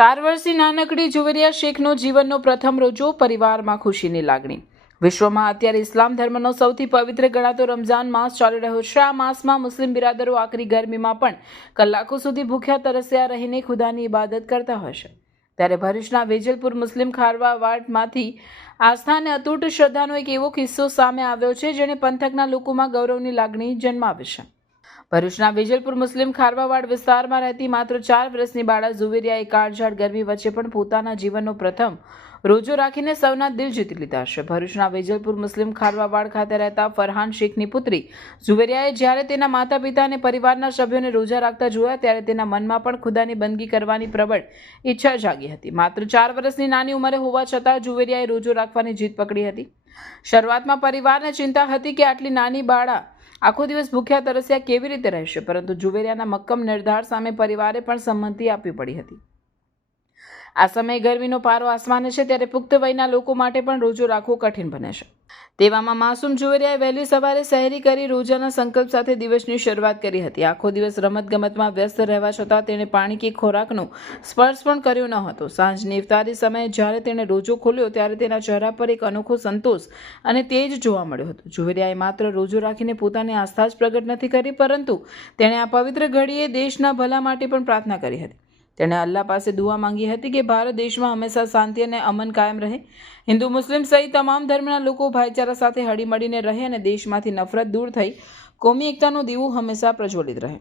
4 વર્ષની નાનકડી જુવેરિયા શેખનો જીવનનો પ્રથમ રોજો, પરિવારમાં ખુશીની લાગણી। વિશ્વમાં અત્યારે ઇસ્લામ ધર્મનો સૌથી પવિત્ર ગણાતો રમઝાન માસ ચાલી રહ્યો છે। આ માસમાં મુસ્લિમ બિરાદરો આકરી ગરમીમાં પણ કલાકો સુધી ભૂખ્યા તરસ્યા રહીને ખુદાની ઇબાદત કરતા હોય છે। ત્યારે ભરૂચના વેજલપુર મુસ્લિમ ખારવા વાડમાંથી આસ્થા અને અતૂટ શ્રદ્ધાનો એક એવો કિસ્સો સામે આવ્યો છે જેણે પંથકના લોકોમાં ગૌરવની લાગણી જન્માવી છે। ભરૂચના વેજલપુર મુસ્લિમ ખારવાવાડ વિસ્તારમાં રહેતી માત્ર 4 વર્ષની બાળક ઝુવેરિયાએ કાળઝાળ ગરમી વચ્ચે પણ પોતાના જીવનનો પ્રથમ રોજો રાખીને સૌના દિલ જીતી લીધા છે। ભરૂચના વેજલપુર મુસ્લિમ ખારવાવાડ ખાતે રહેતા ફરહાન શેખની પુત્રી ઝુવેરિયાએ જ્યારે તેના માતા પિતા અને પરિવારના સભ્યોને રોજા રાખતા જોયા ત્યારે તેના મનમાં પણ ખુદાની બંદગી કરવાની પ્રબળ ઈચ્છા જાગી હતી। માત્ર 4 વર્ષની નાની ઉંમરે હોવા છતાં ઝુવેરિયાએ રોજો રાખવાની જીદ પકડી હતી। શરૂઆતમાં પરિવારને ચિંતા હતી કે આટલી નાની બાળા આખો દિવસ ભૂખ્યા તરસ્યા કેવી રીતે રહેશે, પરંતુ ઝુવેરિયાના મક્કમ નિર્ધાર સામે પરિવારે પણ સંમતિ આપવી પડી હતી। આ સમયે ગરમીનો પારો આસમાને છે ત્યારે પુખ્ત વયના લોકો માટે પણ રોજો રાખવો કઠિન બને છે। તેવામાં માસૂમ ઝુવેરિયાએ વહેલી સવારે સહેરી કરી રોજાના સંકલ્પ સાથે દિવસની શરૂઆત કરી હતી। આખો દિવસ રમતગમતમાં વ્યસ્ત રહેવા છતાં તેણે પાણી કે ખોરાકનો સ્પર્શ પણ કર્યો ન હતો। સાંજની ઇફતારી સમયે જ્યારે તેણે રોજો ખોલ્યો ત્યારે તેના ચહેરા પર એક અનોખો સંતોષ અને તેજ જોવા મળ્યો હતો। ઝુવેરિયાએ માત્ર રોજો રાખીને પોતાની આસ્થા જ પ્રગટ નથી કરી, પરંતુ તેણે આ પવિત્ર ઘડીએ દેશના ભલા માટે પણ પ્રાર્થના કરી હતી। તેણે અલ્લાહ પાસે દુઆ માંગી હતી કે ભારત દેશમાં હંમેશા શાંતિ અને અમન કાયમ રહે, હિન્દુ મુસ્લિમ સહિત તમામ ધર્મના લોકો ભાઈચારા સાથે હળીમળીને રહે અને દેશમાંથી નફરત દૂર થઈ કોમી એકતાનું દીવું હંમેશા પ્રજ્વલિત રહે।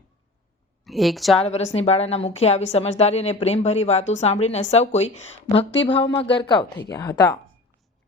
એક 4 વર્ષની બાળાના મુખે આવી સમજદારી અને પ્રેમભરી વાતો સાંભળીને સૌ કોઈ ભક્તિભાવમાં ગરકાવ થઈ ગયા હતા।